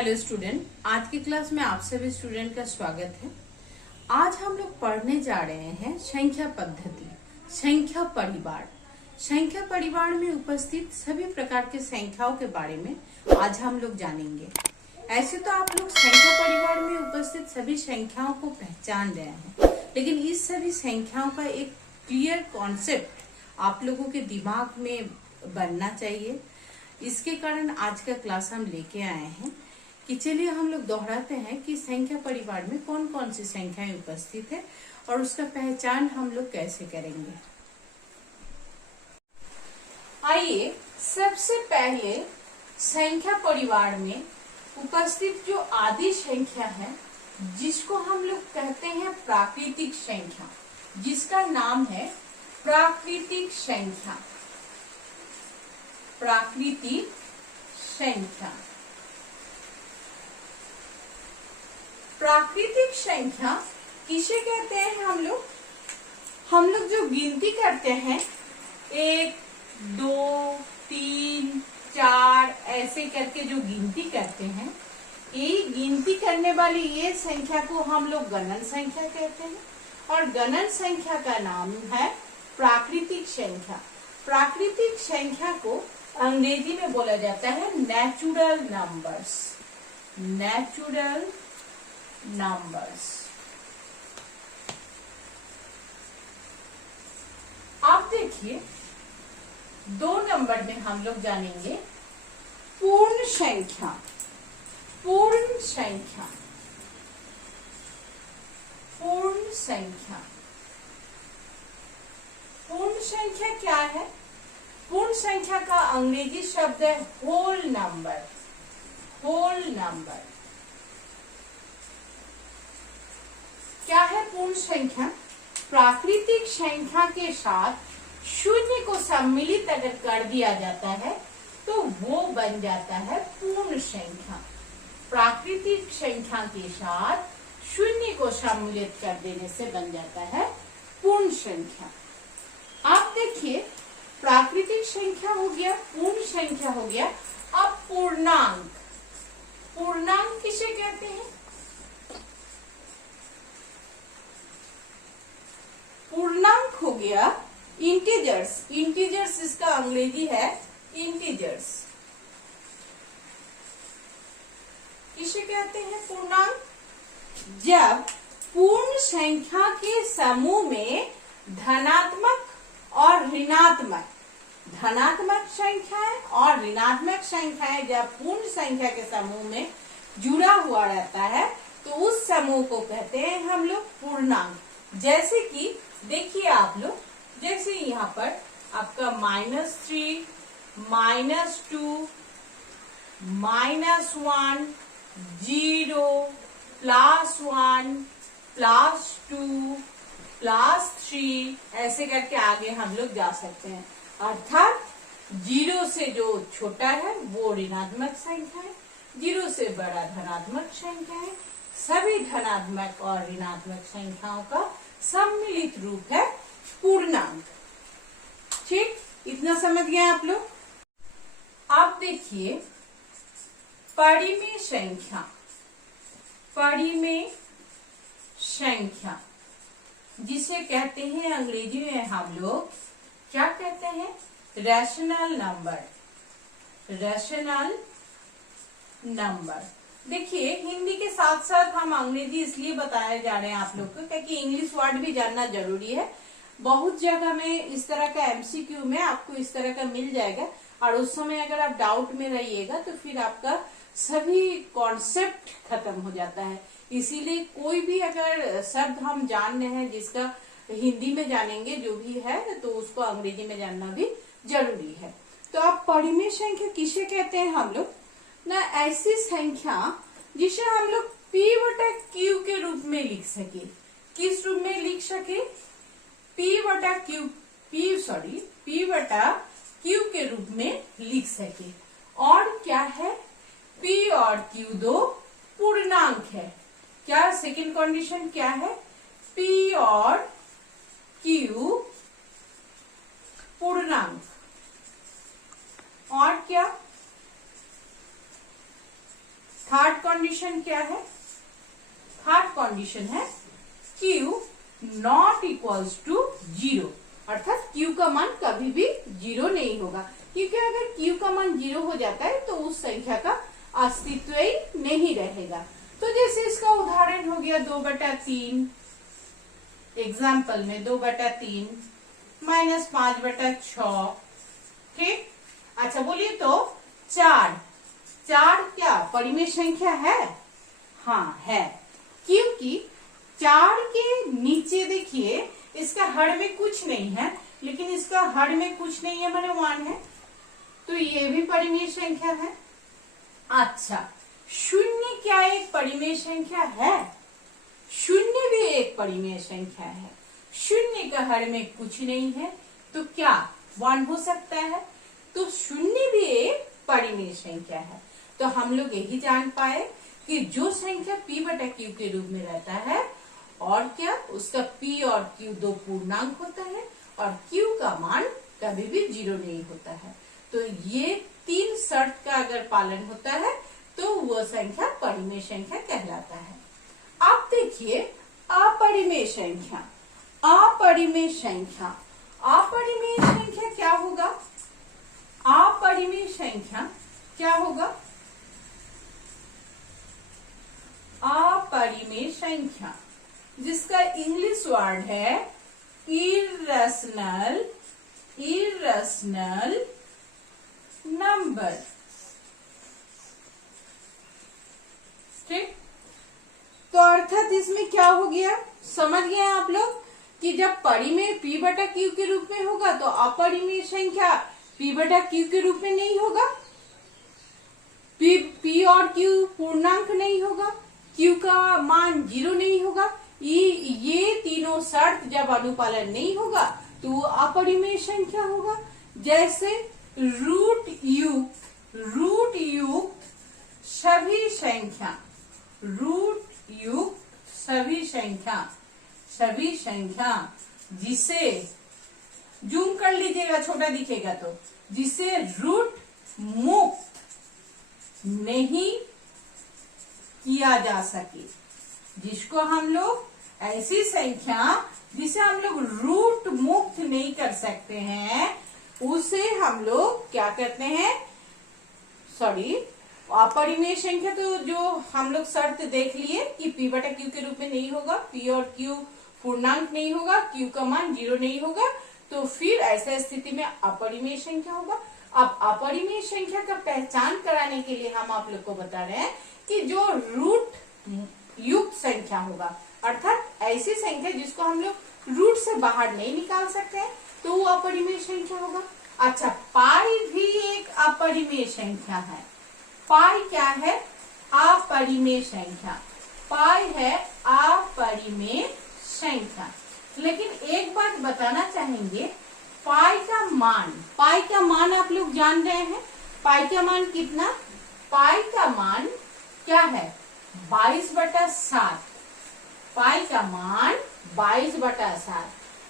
Hello student, आज की class में आप सभी स्टूडेंट का स्वागत है। आज हम लोग पढ़ने जा रहे हैं संख्या पद्धति, संख्या परिवार। संख्या परिवार में उपस्थित सभी प्रकार के संख्याओं के बारे में आज हम लोग जानेंगे। ऐसे तो आप लोग संख्या परिवार में उपस्थित सभी संख्याओं को पहचान रहे हैं, लेकिन इस सभी संख्याओं का एक क्लियर कॉन्सेप्ट आप लोगों के दिमाग में बनना चाहिए। इसके कारण आज का क्लास हम लेके आए हैं कि चलिए हम लोग दोहराते हैं कि संख्या परिवार में कौन कौन सी संख्याएं उपस्थित है और उसका पहचान हम लोग कैसे करेंगे। आइए सबसे पहले संख्या परिवार में उपस्थित जो आदि संख्या है, जिसको हम लोग कहते हैं प्राकृतिक संख्या, जिसका नाम है प्राकृतिक संख्या। प्राकृतिक संख्या, प्राकृतिक संख्या किसे कहते हैं? हम लोग जो गिनती करते हैं 1, 2, 3, 4 ऐसे करके जो गिनती करते हैं, ये गिनती करने वाली ये संख्या को हम लोग गणन संख्या कहते हैं और गणन संख्या का नाम है प्राकृतिक संख्या। प्राकृतिक संख्या को अंग्रेजी में बोला जाता है नेचुरल नंबर्स। Natural numbers. आप देखिए 2 नंबर में हम लोग जानेंगे पूर्ण संख्या। पूर्ण संख्या, पूर्ण संख्या। पूर्ण संख्या क्या है? पूर्ण संख्या का अंग्रेजी शब्द है होल नंबर। होल नंबर क्या है? पूर्ण संख्या प्राकृतिक संख्या के साथ शून्य को सम्मिलित अगर कर दिया जाता है तो वो बन जाता है पूर्ण संख्या। प्राकृतिक संख्या के साथ शून्य को सम्मिलित कर देने से बन जाता है पूर्ण संख्या। आप देखिए प्राकृतिक संख्या हो गया, पूर्ण संख्या हो गया, अब पूर्णांक। पूर्णांक किसे कहते हैं? पूर्णांक हो गया इंटीजर्स। इंटीजर्स इसका अंग्रेजी है इंटीजर्स। किसे कहते हैं पूर्णांक? जब पूर्ण संख्या के समूह में धनात्मक और ऋणात्मक, धनात्मक संख्याएं और ऋणात्मक संख्याएं जब पूर्ण संख्या के समूह में जुड़ा हुआ रहता है तो उस समूह को कहते हैं हम लोग पूर्णांक। जैसे कि देखिए आप लोग, जैसे यहाँ पर आपका -3, -2, -1, 0, +1, +2, +3 ऐसे करके आगे हम लोग जा सकते हैं। अर्थात 0 से जो छोटा है वो ऋणात्मक संख्या है, 0 से बड़ा धनात्मक संख्या है। सभी धनात्मक और ऋणात्मक संख्याओं का सम्मिलित रूप है पूर्णांक। ठीक, इतना समझ गए आप लोग। अब देखिए परिमेय संख्या। परिमेय संख्या जिसे कहते हैं अंग्रेजी में हम लोग क्या कहते हैं? Rational number. Rational number. देखिए हिंदी के साथ साथ हम अंग्रेजी इसलिए बताए जा रहे हैं आप लोग को क्योंकि इंग्लिश वर्ड भी जानना जरूरी है। बहुत जगह में इस तरह का एमसीक्यू में आपको इस तरह का मिल जाएगा और उस समय अगर आप डाउट में रहिएगा तो फिर आपका सभी कॉन्सेप्ट खत्म हो जाता है। इसीलिए कोई भी अगर शब्द हम जान रहे हैं जिसका हिंदी में जानेंगे जो भी है तो उसको अंग्रेजी में जानना भी जरूरी है। तो आप परिमेय संख्या किसे कहते हैं? हम लोग ना ऐसी संख्या जिसे हम लोग P/Q के रूप में लिख सके। किस रूप में लिख सके? P/Q के रूप में लिख सके। और क्या है? P और Q दो पूर्णांक है। क्या सेकंड कंडीशन क्या है? P और Q पूर्णांक। और क्या? थर्ड कंडीशन क्या है? थर्ड कंडीशन है q नॉट इक्वल्स टू 0, अर्थात q का मान कभी भी 0 नहीं होगा, क्योंकि अगर q का मान 0 हो जाता है तो उस संख्या का अस्तित्व ही नहीं रहेगा। तो जैसे इसका उदाहरण हो गया 2/3, एग्जाम्पल में 2/3 -5/6, ठीक। अच्छा बोलिए तो 4 क्या परिमेय संख्या है? हाँ है, क्योंकि 4 के नीचे देखिए इसका हर में कुछ नहीं है, लेकिन इसका हर में कुछ नहीं है माने 1 है, तो ये भी परिमेय संख्या है। अच्छा, शून्य क्या एक परिमेय संख्या है? शून्य भी एक परिमेय संख्या है। शून्य का हर में कुछ नहीं है तो क्या 1 हो सकता है? तो शून्य भी एक परिमेय संख्या है। तो हम लोग यही जान पाए कि जो संख्या p/q के रूप में रहता है और क्या उसका p और q दो पूर्णांक होता है और q का मान कभी भी 0 नहीं होता है। तो ये 3 शर्त का अगर पालन होता है तो वो संख्या परिमेय संख्या कहलाता है। अब देखिए अपरिमेय संख्या, अपरिमेय संख्या, अपरिमेय संख्या क्या होगा? अपरिमेय संख्या क्या होगा? अपरिमेय संख्या जिसका इंग्लिश वर्ड है इर्रेशनल, इर्रेशनल नंबर, ठीक। तो अर्थात इसमें क्या हो गया, समझ गए आप लोग कि जब परिमेय p/q के रूप में होगा तो अपरिमेय संख्या p/q के रूप में नहीं होगा, p और q पूर्णांक नहीं होगा, q का मान 0 नहीं होगा, ये तीनों शर्त जब अनुपालन नहीं होगा तो अपरिमेय संख्या होगा। जैसे रूट युक्त सभी संख्या, रूट युक्त सभी संख्या, सभी संख्या जिसे जूम कर लीजिएगा छोटा दिखेगा तो, जिसे रूट मुक्त नहीं किया जा सके, जिसको हम लोग ऐसी संख्या जिसे हम लोग रूट मुक्त नहीं कर सकते हैं उसे हम लोग क्या कहते हैं? सॉरी, अपरिमेय संख्या तो जो हम लोग शर्त देख लिए कि p/q के रूप में नहीं होगा, p और q पूर्णांक नहीं होगा, q का मान 0 नहीं होगा, तो फिर ऐसा स्थिति में अपरिमेय संख्या होगा। अब अपरिमेय संख्या का पहचान कराने के लिए हम आप लोग को बता रहे हैं कि जो रूट युक्त संख्या होगा, अर्थात ऐसी संख्या जिसको हम लोग रूट से बाहर नहीं निकाल सकते हैं, तो वो अपरिमेय संख्या होगा। अच्छा, पाई भी एक अपरिमेय संख्या है। पाई क्या है? अपरिमेय संख्या। पाई है अपरिमेय संख्या। लेकिन एक बात बताना चाहेंगे, पाई का मान आप लोग जान रहे हैं, पाई का मान कितना? पाई का मान क्या है? 22/7। पाई का मान 22/7।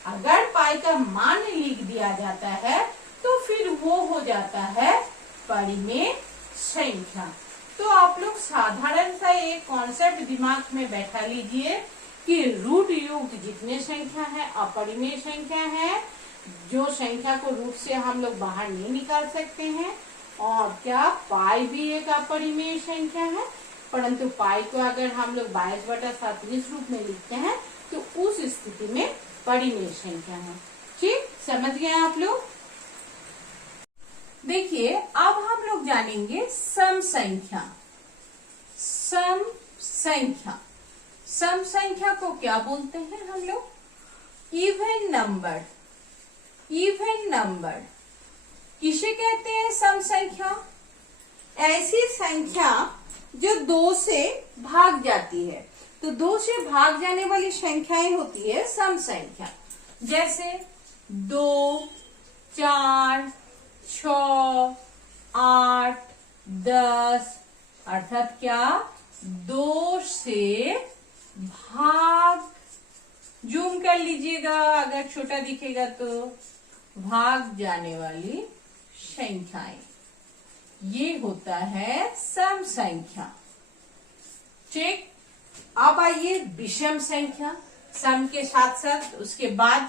अगर पाई का मान लिख दिया जाता है तो फिर वो हो जाता है परिमेय संख्या। तो आप लोग साधारण सा एक कॉन्सेप्ट दिमाग में बैठा लीजिए कि रूट युक्त जितने संख्या है अपरिमेय संख्या है, जो संख्या को रूट से हम लोग बाहर नहीं निकाल सकते हैं। और क्या पाई भी एक अपरिमेय संख्या है, परंतु पाई को अगर हम लोग 22/7 इस रूप में लिखते हैं तो उस स्थिति में परिमेय संख्या है। ठीक, समझ गए आप लोग? देखिए अब हम लोग जानेंगे सम संख्या। सम संख्या, सम संख्या को क्या बोलते हैं हम लोग? Even number. इवन नंबर किसे कहते हैं? सम संख्या ऐसी संख्या जो 2 से भाग जाती है। तो 2 से भाग जाने वाली संख्याएं होती है सम संख्या। जैसे 2, 4, 6, 8, 10, अर्थात क्या 2 से भाग, जूम कर लीजिएगा अगर छोटा दिखेगा तो, भाग जाने वाली संख्याएं, ये होता है सम संख्या। ठीक। अब आइए विषम संख्या, सम के साथ साथ उसके बाद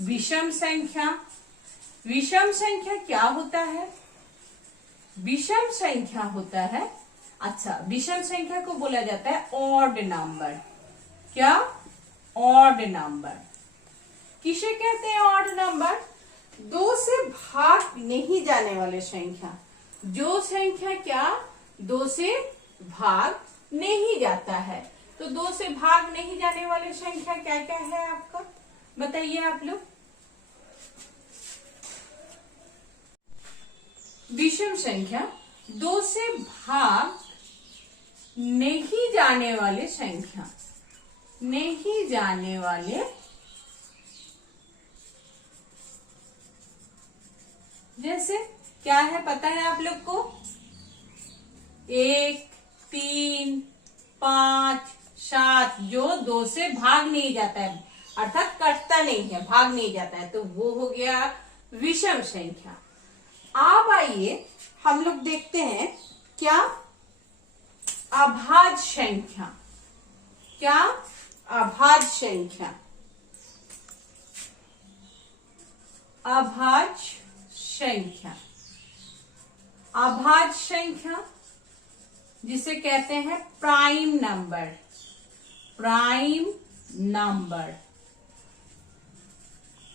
विषम संख्या। विषम संख्या क्या होता है? विषम संख्या होता है, अच्छा, विषम संख्या को बोला जाता है ऑड नंबर। क्या? Odd number. किसे कहते हैं ऑड नंबर? दो से भाग नहीं जाने वाले संख्या। जो संख्या क्या? दो से भाग नहीं जाता है। तो दो से भाग नहीं जाने वाले संख्या क्या क्या है आपका, बताइए आप लोग। विषम संख्या दो से भाग नहीं जाने वाले संख्या, नहीं जाने वाले, जैसे क्या है पता है आप लोग को? 1, 3, 5, 7 जो दो से भाग नहीं जाता है, अर्थात कटता नहीं है, भाग नहीं जाता है, तो वो हो गया विषम संख्या। अब आइए हम लोग देखते हैं क्या? अभाज्य संख्या। क्या? अभाज्य संख्या। अभाज्य संख्या, अभाज्य संख्या जिसे कहते हैं prime number. Prime number,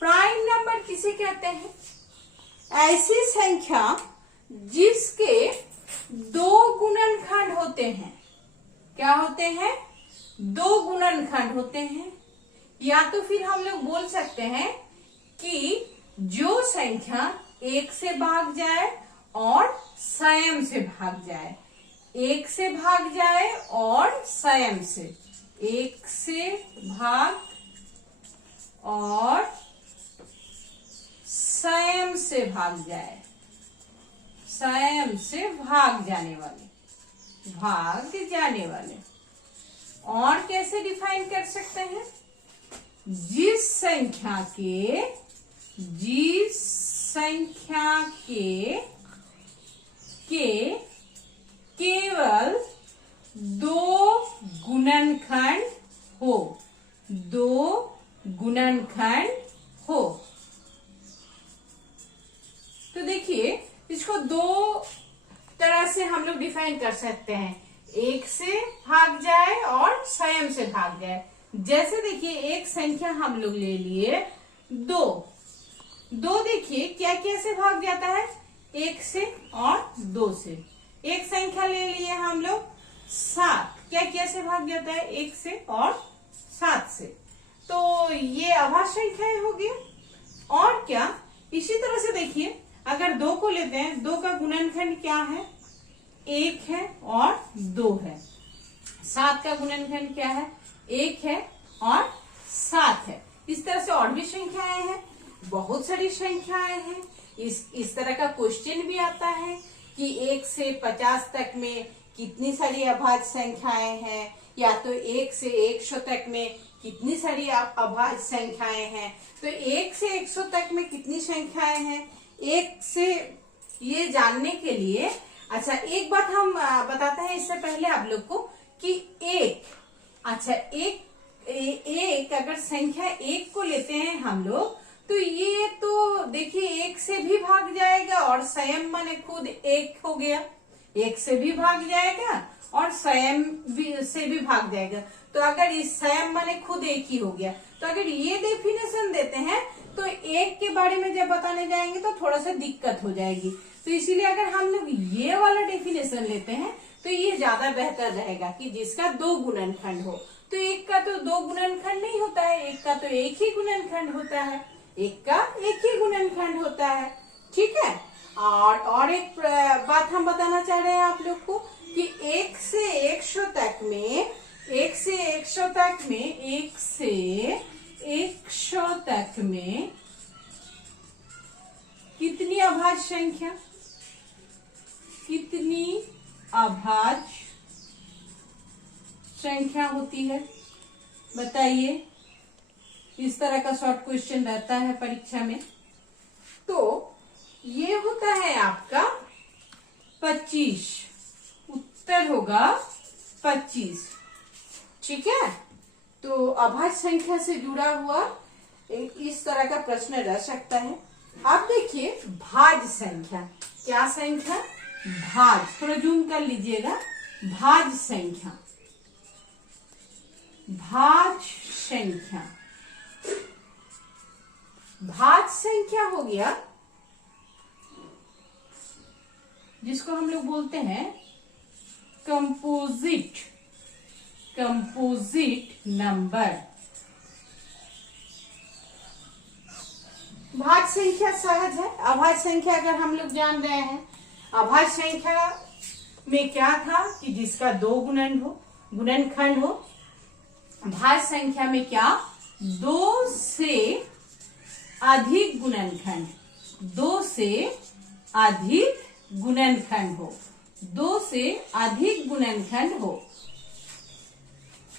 prime number किसे कहते हैं? ऐसी संख्या जिसके दो गुणनखंड होते हैं। क्या होते हैं? दो गुणनखंड होते हैं। या तो फिर हम लोग बोल सकते हैं कि जो संख्या एक से भाग जाए और संयम से भाग जाए, एक से भाग जाए और संयम से, एक से भाग और संयम से भाग जाए, संयम से भाग जाने वाले, भाग जाने वाले। और कैसे डिफाइन कर सकते हैं? जिस संख्या के केवल दो गुणनखंड हो, दो गुणनखंड हो। तो देखिए इसको दो तरह से हम लोग डिफाइन कर सकते हैं, एक से भाग जाए और संयम से भाग जाए। जैसे देखिए एक संख्या हम लोग ले लिए दो, दो देखिए क्या क्या से भाग जाता है? एक से और दो से। एक संख्या ले लिए हम लोग 7, क्या क्या से भाग जाता है? एक से और 7 से। तो ये अभाज्य संख्याएं हो गई। और क्या? इसी तरह से देखिए अगर दो को लेते हैं, दो का गुणनखंड क्या है? 1 है और 2 है। 7 का गुणनखंड क्या है? 1 है और 7 है। इस तरह से और भी संख्याएं हैं, बहुत सारी संख्याएं हैं। इस तरह का क्वेश्चन भी आता है कि 1 से 50 तक में कितनी सारी अभाज्य संख्याएं हैं, या तो 1 से 100 तक में कितनी सारी अभाज्य संख्याएं हैं। तो 1 से 100 तक में कितनी संख्याएं हैं, एक से ये जानने के लिए, अच्छा एक बात हम बताते हैं इससे पहले आप लोग को कि एक, अच्छा एक अगर संख्या 1 को लेते हैं हम लोग, तो ये तो देखिए 1 से भी भाग जाएगा और संयम माने खुद 1 हो गया, 1 से भी भाग जाएगा और संयम से भी भाग जाएगा। तो अगर इस संयम माने खुद 1 ही हो गया। तो अगर ये डेफिनेशन देते हैं तो 1 के बारे में जब बताने जाएंगे तो थोड़ा सा दिक्कत हो जाएगी। तो इसीलिए अगर हम लोग ये वाला डेफिनेशन लेते हैं तो ये ज्यादा बेहतर रहेगा कि जिसका दो गुणनखंड हो। तो 1 का तो दो गुणनखंड नहीं होता है, 1 का तो एक ही गुणनखंड होता है, 1 का एक ही गुणनखंड होता है। ठीक है। और एक बात हम बताना चाह रहे हैं आप लोग को कि 1 से 100 तक में, 1 से 100 तक में, 1 से 100 तक में कितनी अभाज्य संख्या, कितनी अभाज्य संख्या होती है बताइए। इस तरह का शॉर्ट क्वेश्चन रहता है परीक्षा में। तो ये होता है आपका 25, उत्तर होगा 25। ठीक है। तो अभाज्य संख्या से जुड़ा हुआ इस तरह का प्रश्न रह सकता है। अब देखिए भाज्य संख्या, क्या संख्या? भाज्य, थोड़ा जूम कर लीजिएगा। भाज्य संख्या, भाज्य संख्या, भाज्य संख्या हो गया जिसको हम लोग बोलते हैं कंपोजिट, कंपोजिट नंबर। भाज्य संख्या सहज है। अभाज्य संख्या अगर हम लोग जान रहे हैं, अभाज्य संख्या में क्या था कि जिसका दो गुणनखंड हो। भाज्य संख्या में क्या? दो से अधिक गुणनखंड, दो से अधिक गुणनखंड हो, दो से अधिक गुणनखंड हो।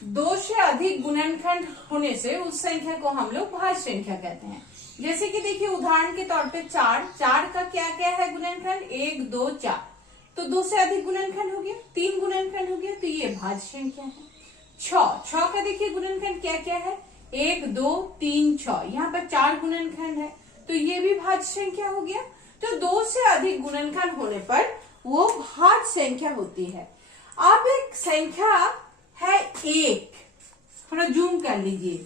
दो से अधिक गुणनखंड होने से उस संख्या को हम लोग भाज्य संख्या कहते हैं। जैसे कि देखिए उदाहरण के तौर पे चार का क्या क्या है गुणनखंड? 1 2 4। तो दो से अधिक गुणनखंड हो गया, 3 गुणनखंड हो गया, तो ये भाज्य संख्या है। 6 का देखिए गुणनखंड क्या क्या है? 1 2 3 6। यहाँ पर 4 गुणनखंड है, तो ये भी भाज्य संख्या हो गया। तो दो से अधिक गुणनखंड होने पर वो भाज्य संख्या होती है। अब एक संख्या है 1, थोड़ा जूम कर लीजिए।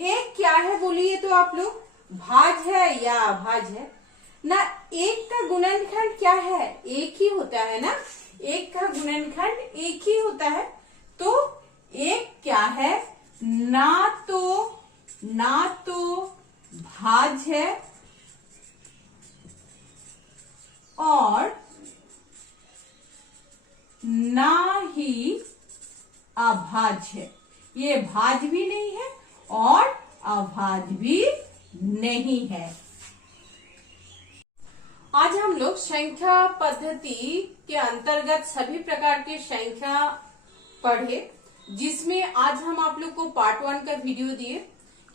एक क्या है बोलिए तो आप लोग? भाज्य है या अभाज्य है ना? एक का गुणनखंड क्या है? एक ही होता है ना। एक का गुणनखंड एक ही होता है। तो एक क्या है? ना तो भाज्य है और ना ही अभाज्य है। ये भाज्य भी नहीं है और अभाज्य भी नहीं है। आज हम लोग संख्या पद्धति के अंतर्गत सभी प्रकार के संख्या पढ़े, जिसमें आज हम आप लोग को पार्ट 1 का वीडियो दिए,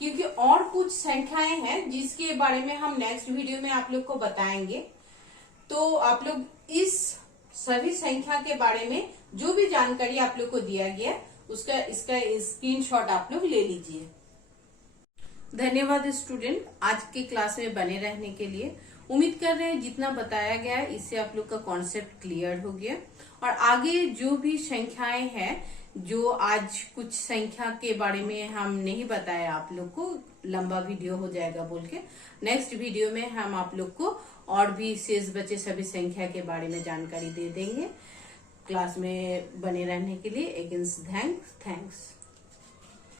क्योंकि और कुछ संख्याएं हैं जिसके बारे में हम नेक्स्ट वीडियो में आप लोग को बताएंगे। तो आप लोग इस सभी संख्या के बारे में जो भी जानकारी आप लोग को दिया गया इसका स्क्रीनशॉट आप लोग ले लीजिए। धन्यवाद स्टूडेंट, आज की क्लास में बने रहने के लिए। उम्मीद कर रहे हैं जितना बताया गया है इससे आप लोग का कॉन्सेप्ट क्लियर हो गया, और आगे जो भी संख्याएं हैं, जो आज कुछ संख्या के बारे में हम नहीं बताया आप लोग को, लंबा वीडियो हो जाएगा बोल के, नेक्स्ट वीडियो में हम आप लोग को और भी शेष बचे सभी संख्या के बारे में जानकारी दे देंगे। क्लास में बने रहने के लिए अगेन थैंक्स।